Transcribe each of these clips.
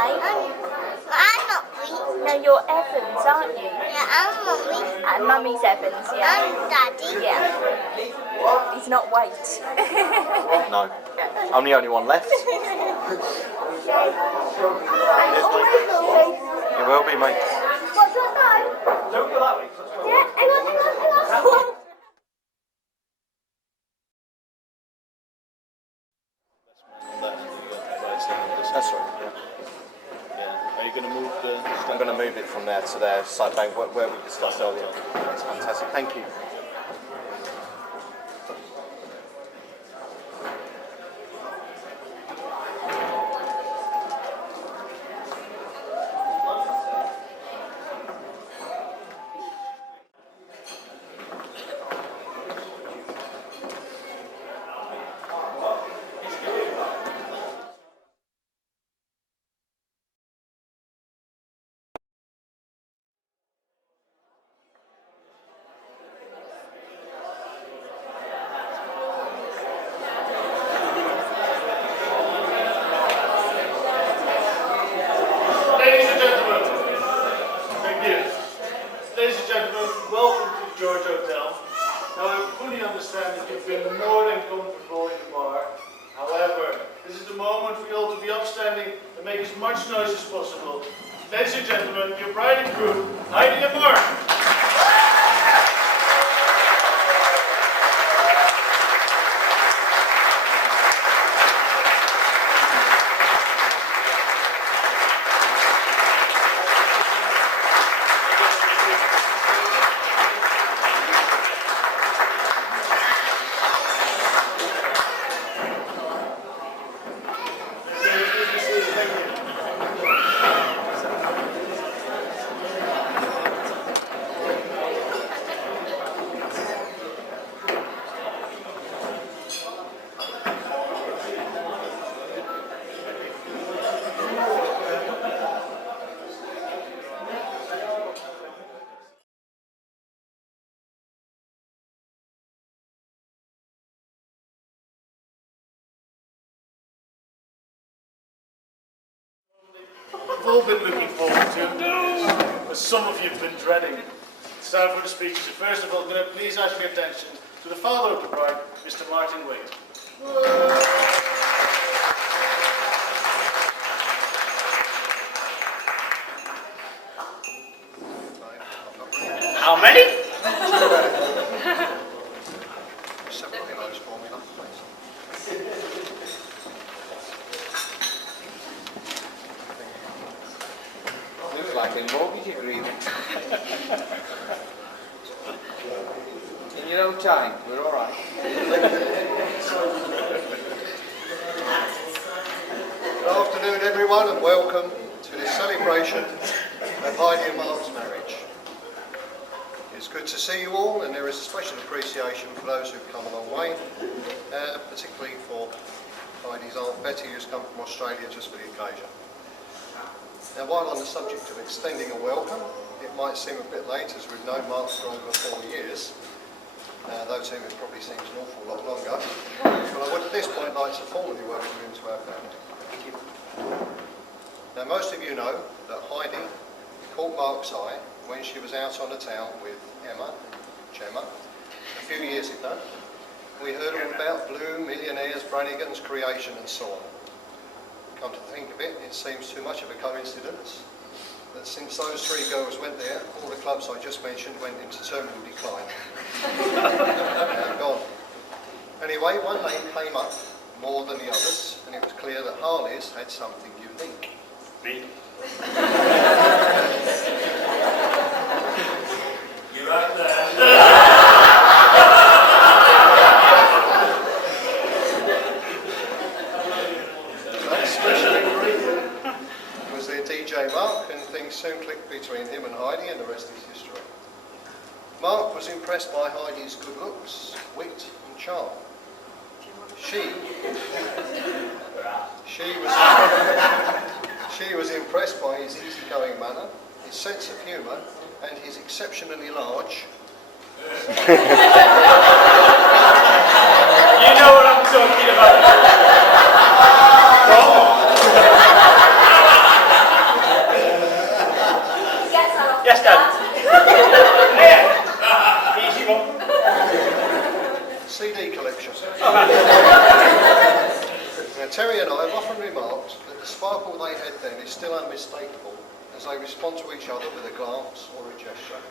name? I'm not weak. No, you're Evans, aren't you? Yeah, I'm not weak. And Mummy's Evans, yeah. I'm Daddy. Yeah. He's not Wait. No. I'm the only one left. It will be, mate. What's that now? Don't go that way. Yeah, hang on. That's right, Yeah. Are you going to move the... I'm going to move it from there to there, side bank, where we discussed earlier. That's fantastic. Thank you. Welcome to the George Hotel. Now I fully understand that you've been more than comfortable in the bar. However, this is the moment for you all to be upstanding and make as much noise as possible. Ladies and gentlemen, your bride and groom, Heidi and Mark. We've all been looking forward to, but some of you have been dreading. It's time for the speeches. First of all, I'm going to please ask your attention to the father of the bride, Mr. Martin Wade. How many? Looks like a mortgage agreement. In your own time, we're all right. Good afternoon, everyone, and welcome to this celebration of Heidi and Mark's marriage. It's good to see you all, and there is a special appreciation for those who've come a long way, particularly for Heidi's Aunt Betty, who's come from Australia just for the occasion. Now, while on the subject of extending a welcome, it might seem a bit late as we've known Mark for over 4 years, though to him it probably seems an awful lot longer. But I would at this point like to formally welcome you into our family. Now, most of you know that Heidi caught Mark's eye when she was out on the town with Emma and Gemma a few years ago. We heard all about Bloom, millionaires, Brannigan's creation and so on. Come to think of it, it seems too much of a coincidence that since those three girls went there, all the clubs I just mentioned went into terminal decline. They're gone. Anyway, one name came up more than the others, and it was clear that Harley's had something unique. Me? You're right there. DJ Mark, and things soon clicked between him and Heidi, and the rest is history. Mark was impressed by Heidi's good looks, wit and charm. She was impressed by his easygoing manner, his sense of humour, and his exceptionally large... You know what I'm talking about. they had then is still unmistakable as they respond to each other with a glance or a gesture,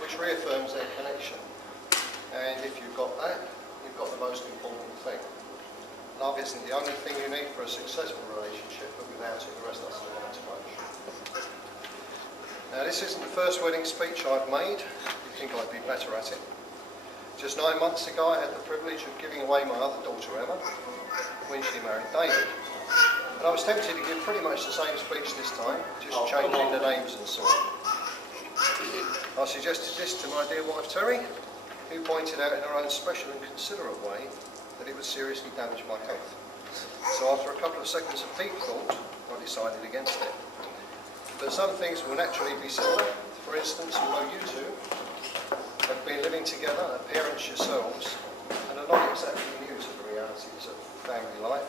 which reaffirms their connection. And if you've got that, you've got the most important thing. Love isn't the only thing you need for a successful relationship, but without it, the rest doesn't amount to much. Now, this isn't the first wedding speech I've made. You'd think I'd be better at it. Just 9 months ago, I had the privilege of giving away my other daughter, Emma, when she married David. And I was tempted to give pretty much the same speech this time, just changing the names and so on. I suggested this to my dear wife, Terry, who pointed out in her own special and considerate way that it would seriously damage my health. So after a couple of seconds of deep thought, I decided against it. But some things will naturally be similar. For instance, although you two have been living together, are parents yourselves, and are not exactly new to the realities of family life,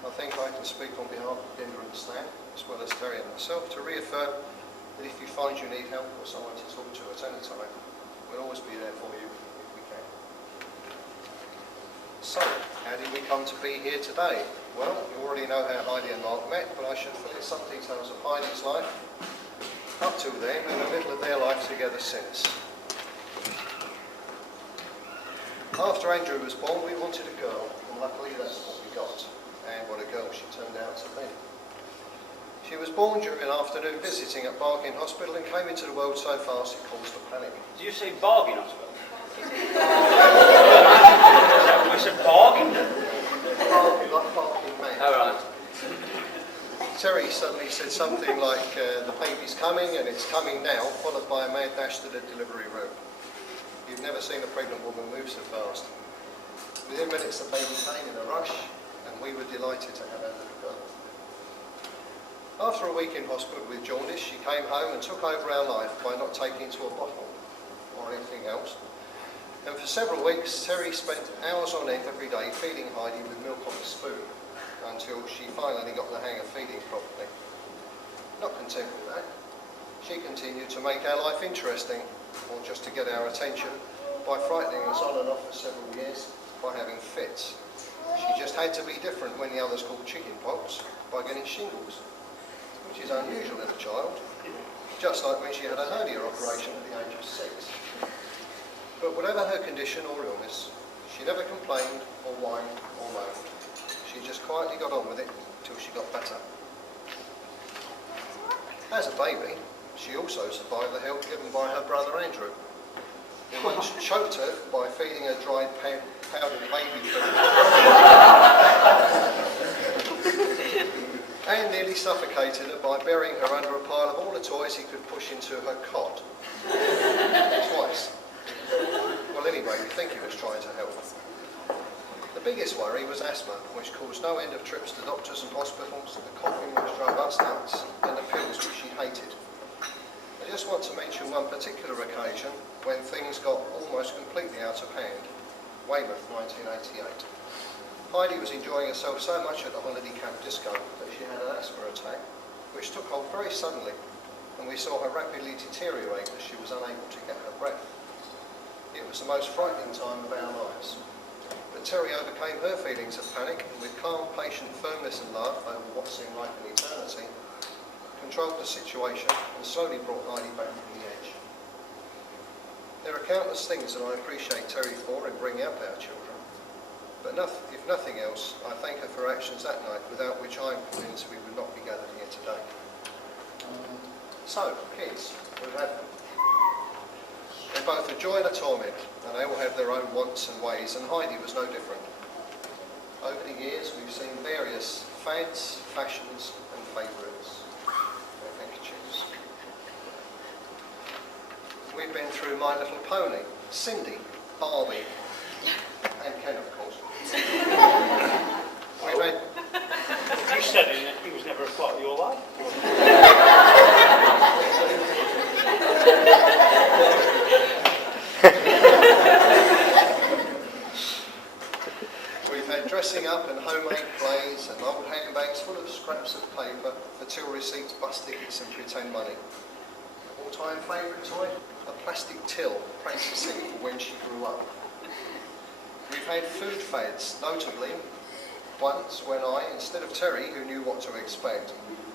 I think I can speak on behalf of Linda and Stan, as well as Terry and myself, to reaffirm that if you find you need help or someone to talk to at any time, we'll always be there for you if we can. So, how did we come to be here today? Well, you already know how Heidi and Mark met, but I should fill in some details of Heidi's life up till then and a little of their life together since. After Andrew was born, we wanted a girl, and luckily that's what we got, and what a girl she turned out to be. She was born during an afternoon visiting at Barking Hospital and came into the world so fast it caused a panic. Did you say bargain hospital? We said bargain? Barking, like Barking Man. All right. Terry suddenly said something like, the baby's coming and it's coming now, followed by a mad dash to the delivery room. You've never seen a pregnant woman move so fast. Within minutes the baby came in a rush, and we were delighted to have our little girl. After a week in hospital with jaundice, she came home and took over our life by not taking to a bottle or anything else. And for several weeks, Terry spent hours on end every day feeding Heidi with milk on a spoon, until she finally got the hang of feeding properly. Not content with that, she continued to make our life interesting, or just to get our attention, by frightening us on and off for several years by having fits. She just had to be different when the others called chicken pox by getting shingles, which is unusual in a child, just like when she had a hernia operation at the age of 6. But whatever her condition or illness, she never complained or whined or moaned. She just quietly got on with it until she got better. As a baby, she also survived the help given by her brother Andrew, who once choked her by feeding her dried powdered baby food and nearly suffocated her by burying her under a pile of all the toys he could push into her cot. Twice. Well, anyway, we think he was trying to help. The biggest worry was asthma, which caused no end of trips to doctors and hospitals, the coughing which drove us nuts, and the pills which she hated. I just want to mention one particular occasion when things got almost completely out of hand. Weymouth, 1988. Heidi was enjoying herself so much at the holiday camp disco that she had an asthma attack, which took hold very suddenly, and we saw her rapidly deteriorate as she was unable to get her breath. It was the most frightening time of our lives. But Terry overcame her feelings of panic and with calm, patient firmness and love over what seemed like an eternity, controlled the situation and slowly brought Heidi back from the edge. There are countless things that I appreciate Terry for in bringing up our children, but if nothing else, I thank her for actions that night without which I am convinced we would not be gathered here today. So, kids, we've had them. They're both a joy and a torment, and they all have their own wants and ways, and Heidi was no different. Over the years, we've seen various fads, fashions, and favourites. No handkerchiefs. We've been through My Little Pony, Cindy, Barbie, and Ken, of course. We've had... You said he was never a part of your life. We've had dressing up and homemade plays and old handbags full of scraps of paper for till receipts, bus tickets and pretend money. All-time favourite toy? A plastic till practising for when she grew up. We've had food fads, notably once when I, instead of Terry, who knew what to expect,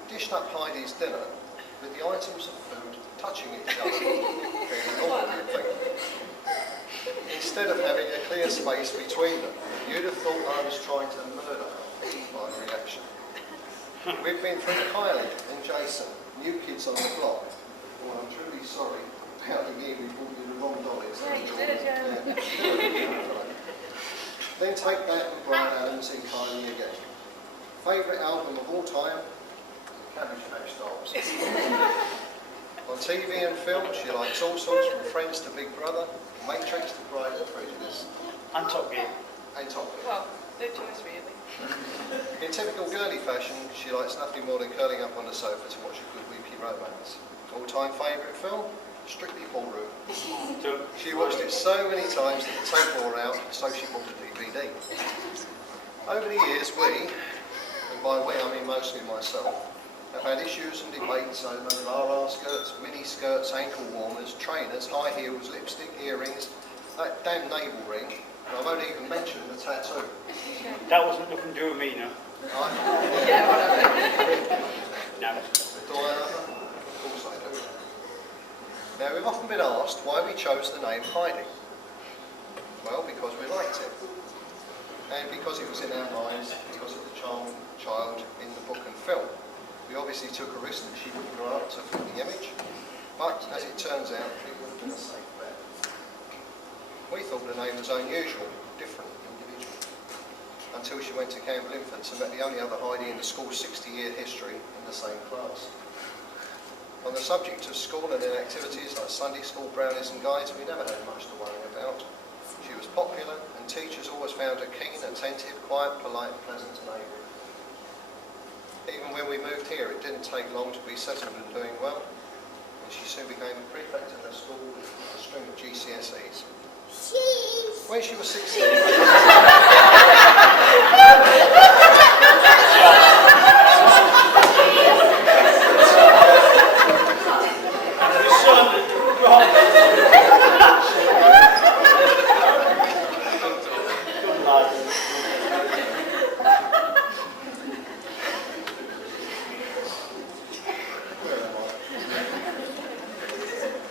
dished up Heidi's dinner with the items of food touching each other. Fairly normal, you'd think. Instead of having a clear space between them, you'd have thought I was trying to murder her by reaction. We've been through Kylie and Jason, new kids on the block. Well, I'm truly sorry. About the year we bought you the wrong dollies. Then take that and Brian Adams in Kylie again. Favourite album of all time? Cabbage Patch Dolls. On TV and film, she likes all sorts, from Friends to Big Brother, Matrix to Pride and Prejudice. And Top Gear. And Top Gear. Well, no choice really. In typical girly fashion, she likes nothing more than curling up on the sofa to watch a good weekly romance. All-time favourite film? Strictly Ballroom. She watched it so many times that the tape wore out, so she bought a DVD. Over the years, we, and by we I mean mostly myself, have had issues and debates over RR skirts, mini skirts, ankle warmers, trainers, high heels, lipstick, earrings, that damn navel ring, and I won't even mention the tattoo. That wasn't nothing to do with me, no. Yeah, whatever. No. Do I have her? Of course I do. Now, we've often been asked why we chose the name Heidi. Well, because we liked it. And because it was in our minds, because of the child in the book and film. We obviously took a risk that she would grow up to fit the image, but as it turns out, it would have been a safe bet. We thought the name was unusual, different, individual, until she went to Campbell Infants and met the only other Heidi in the school's 60-year history in the same class. On the subject of school and their activities like Sunday school, brownies and guides, we never had much to worry about. She was popular and teachers always found her keen, attentive, quiet, polite, pleasant and able. Even when we moved here, it didn't take long to be settled and doing well, and she soon became a prefect at her school with a string of GCSEs. When she was 16...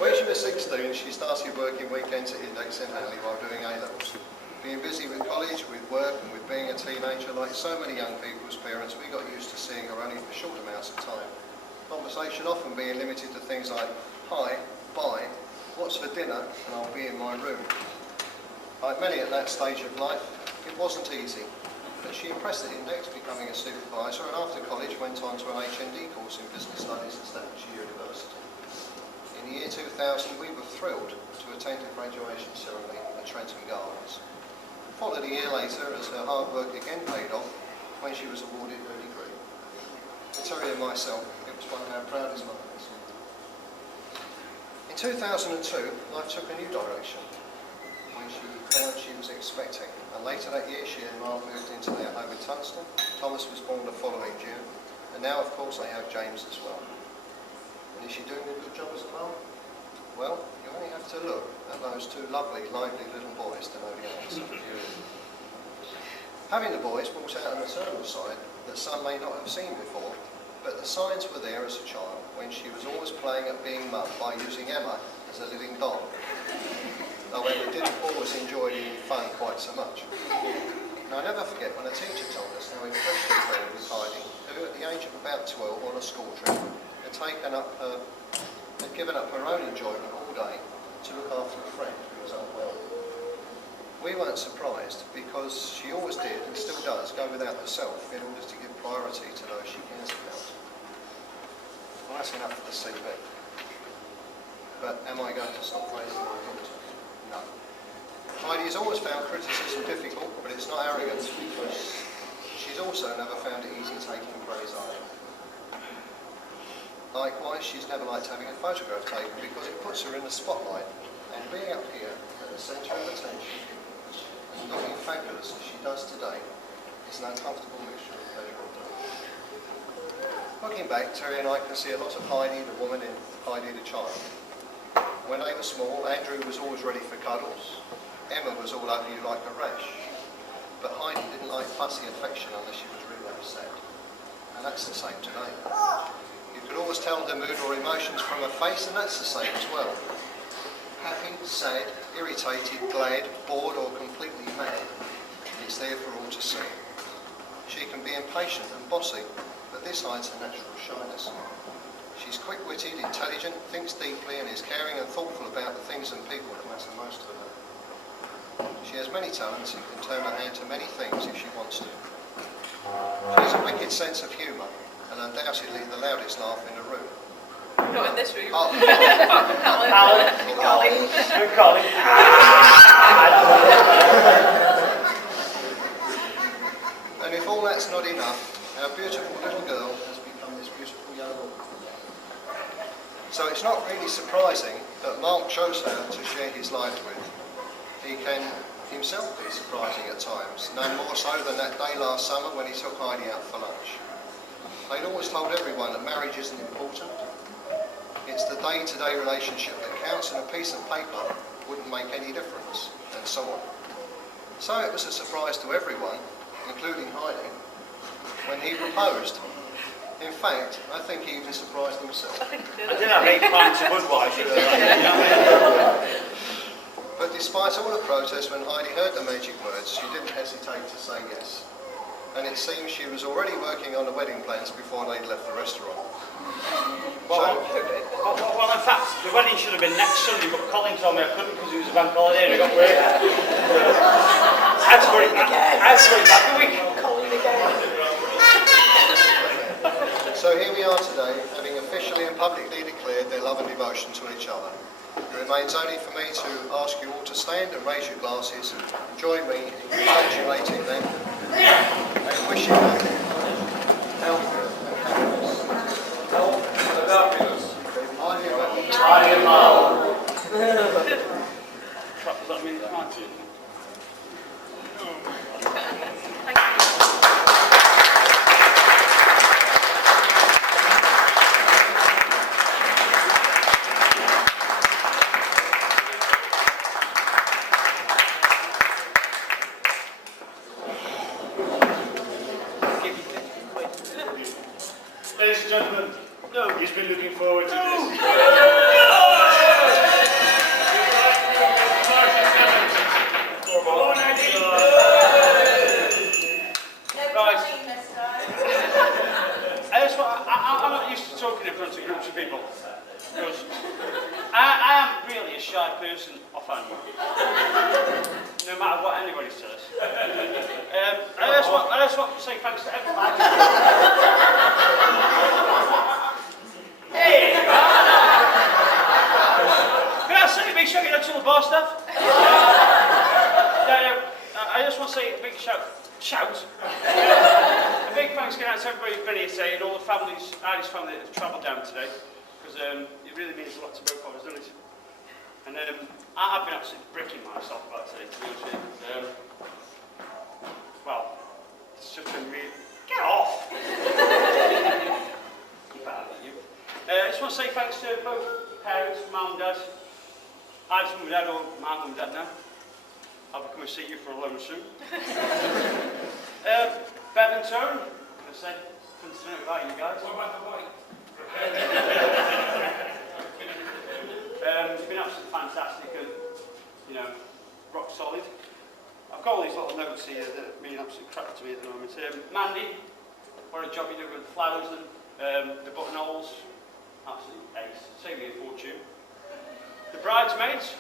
When she was 16, she started working weekends at Index in Hanley while doing A-levels. Being busy with college, with work and with being a teenager, like so many young people's parents, we got used to seeing her only for short amounts of time. Conversation often being limited to things like, hi, bye, what's for dinner, and I'll be in my room. Like many at that stage of life, it wasn't easy, but she impressed at Index, becoming a supervisor, and after college went on to an HND course in Business Studies at Staffordshire University. In the year 2000, we were thrilled to attend a graduation ceremony at Trenton Gardens. Followed a year later as her hard work again paid off when she was awarded her degree. For Terry and myself, it was one of our proudest moments. In 2002, life took a new direction when she found she was expecting, and later that year she and Mark moved into their home in Tunstall. Thomas was born the following June, and now of course they have James as well. And is she doing a good job as a mum? Well, you only have to look at those two lovely, lively little boys to know the answer. Having the boys brought out a maternal side that some may not have seen before, but the signs were there as a child when she was always playing at being mum by using Emma as a living doll. Though Emma didn't always enjoy the fun quite so much. And I'll never forget when a teacher told us how impressed she was with Heidi, who at the age of about 12 on a school trip had given up her own enjoyment all day to look after a friend who was unwell. We weren't surprised because she always did and still does go without herself in order to give priority to those she cares about. Well, that's enough for the CV. But am I going to stop praising my daughter? No. Heidi has always found criticism difficult, but it's not arrogance because she's also never found it easy taking praise either. Likewise, she's never liked having a photograph taken because it puts her in the spotlight, and being up here at the centre of attention and looking fabulous as she does today is an uncomfortable mixture of pleasure and pain. Looking back, Terry and I can see a lot of Heidi the woman in Heidi the child. When they were small, Andrew was always ready for cuddles. Emma was all over you like a rash. but Heidi didn't like fussy affection unless she was really upset. And that's the same today. You could always tell her mood or emotions from her face, and that's the same as well. Happy, sad, irritated, glad, bored or completely mad. It's there for all to see. She can be impatient and bossy, but this hides her natural shyness. She's quick-witted, intelligent, thinks deeply and is caring and thoughtful about the things and people that matter most to her. She has many talents and can turn her hand to many things if she wants to. She has a wicked sense of humour and undoubtedly the loudest laugh in the room. Not in this room. Oh, Alan. Good calling. and if all that's not enough, our beautiful little girl has become this beautiful young woman. So it's not really surprising that Mark chose her to share his life with. He can himself be surprising at times, none more so than that day last summer when he took Heidi out for lunch. They'd always told everyone that marriage isn't important. It's the day-to-day relationship that counts, and a piece of paper wouldn't make any difference, and so on. So it was a surprise to everyone, including Heidi, when he proposed. In fact, I think he even surprised himself. I did have 8 pints of Budweiser. But despite all the protest, when Heidi heard the magic words, she didn't hesitate to say yes. And it seems she was already working on the wedding plans before they'd left the restaurant. Well, in fact, the wedding should have been next Sunday, but Colin told me I couldn't because it was a bank holiday and I got work. I had to go back a week. So here we are today, having officially and publicly declared their love and devotion to each other. It remains only for me to ask you all to stand and raise your glasses and join me in congratulating them and wishing them health and happiness. Crap, does that mean it's my turn? Ladies and gentlemen, he's been looking forward to this. I'm not used to talking in front of groups of people because I am really a shy person offhand, no matter what anybody says. I just want to say thanks to everybody. Hey! Can I say a big shout out to the bar staff? I just want to say a big shout. A big thanks going out to everybody who's been here today and all the families, Heidi's family that have travelled down today, because it really means a lot to both of us, doesn't it? And I've been absolutely bricking myself about today, to be honest with you. Well, it's just been really... Get off! Keep out of you. I just want to say thanks to both parents, mum and dad. Heidi's mum and dad, or my mum and dad now. I'll come and see you for a loan soon. Bev and Tone, I'm going to say, couldn't do it without you guys. What about the white? It's been absolutely fantastic and, you know, rock solid. I've got all these little notes here that mean absolute crap to me at the moment. Mandy, what a job you did with the flowers and the buttonholes. Absolute ace. Saved me a fortune. The bridesmaids,